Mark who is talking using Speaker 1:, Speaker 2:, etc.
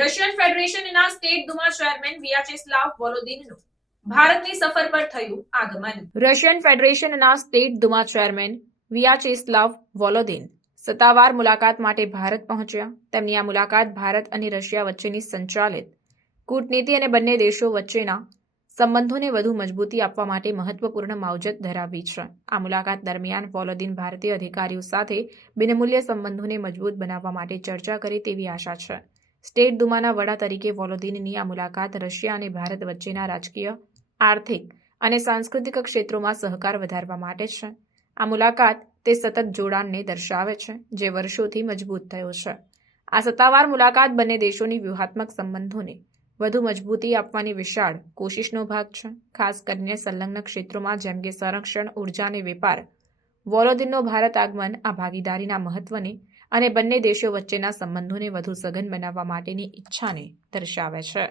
Speaker 1: Russian ફેડરેશનના state Duma chairman Vyacheslav વોલોદિનનું ભારતની સફર પર થયું આગમન. Russian ફેડરેશનના state Duma chairman Vyacheslav Volodin સત્તાવાર મુલાકાત માટે ભારત પહોંચ્યા. તેમની આ મુલાકાત ભારત અને રશિયા વચ્ચેની સંચાલિત કૂટનીતિ અને બંને દેશો વચ્ચેના સંબંધોને વધુ મજબૂતી આપવા માટે મહત્વપૂર્ણ માવજત ધરાવી છે. આ મુલાકાત દરમિયાન વોલોદિન ભારતીય અધિકારીઓ સાથે બિનમૂલ્ય સંબંધોને મજબૂત બનાવવા માટે ચર્ચા કરે તેવી આશા છે. સ્ટેટ દુમાના વડા તરીકે વોલોદિનની આ મુલાકાત રશિયા અને ભારત વચ્ચેના રાજકીય, આર્થિક અને સાંસ્કૃતિક ક્ષેત્રોમાં સહકાર વધારવા માટે છે. આ મુલાકાત તે સતત જોડાણને દર્શાવે છે, જે વર્ષોથી મજબૂત થયો છે. આ સત્તાવાર મુલાકાત બંને દેશોની વ્યૂહાત્મક સંબંધોને વધુ મજબૂતી આપવાની વિશાળ કોશિશનો ભાગ છે, ખાસ કરીને સંલગ્ન ક્ષેત્રોમાં જેમ કે સંરક્ષણ, ઊર્જા અને વેપાર વોલોદિનનો ભારત આગમન આ ભાગીદારીના મહત્વને અને બંને દેશો વચ્ચેના સંબંધોને વધુ સઘન બનાવવા માટેની ઈચ્છાને દર્શાવે છે.